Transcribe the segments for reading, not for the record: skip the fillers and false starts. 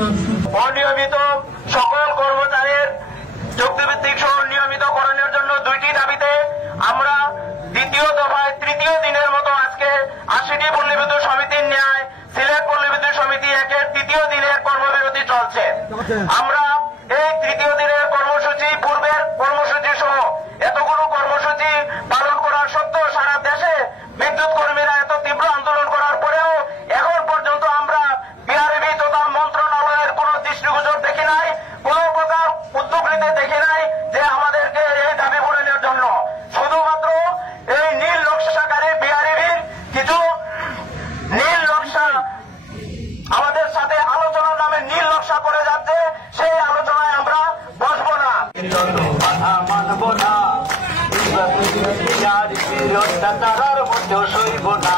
অনিয়মিত সকল কর্মচারীর চুক্তিভিত্তিক সহ নিয়মিতকরণের জন্য 2টি দাবিতে আমরা দ্বিতীয় দফায় তৃতীয় দিনের মতো আজকে 80টি পল্লী বিদ্যুৎ সমিতির ন্যায় সিলেট পল্লী বিদ্যুৎ সমিতি 1-এর তৃতীয় দিনের কর্মবিরতি চলছে। আমরা এই তৃতীয় দিনের কর্মসূচি পূর্বের কর্মসূচি সহ এতগুলো কর্মসূচি পালন করার সত্ত্বেও সারা দেশে বিদ্যুৎ কর্মীরা এত তীব্র আন্দোলন করার পরেও এখন পর্যন্ত আমরা বিআরবি তথা মন্ত্রণালয়ের কোন দৃষ্টিগোচর দেখি নাই, কোন প্রকার উদ্যোগ নিতে দেখি নাই যে আমাদেরকে এই দাবি পূরণের জন্য। শুধুমাত্র এই নীল নকশাকারী বিআরবির কিছু নীল নকশা আমাদের সাথে আলোচনার নামে নীল নকশা করে যাচ্ছে, সেই আলোচনায় আমরা বসবো না, মানব না, অত্যাচারের মধ্যেও সইব না,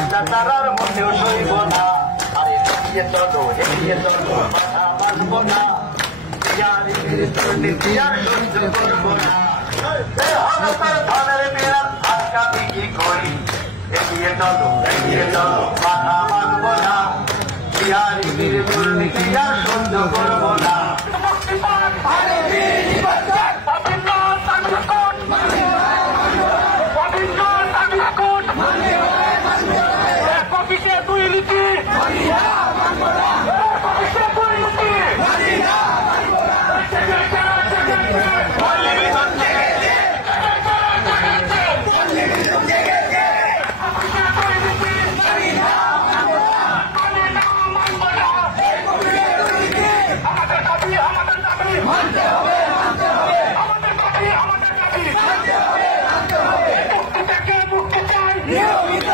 অত্যাচারের মধ্যেও সইব না, আরে এগিয়ে চলো কথা মানব না, সহ্য করবো না, ধনের মেয়ার আটকাবি কি করি, এগিয়ে চলো কথা মানব না, বিহারির দুর্নীতি আর সহ্য করবো না। Yeah.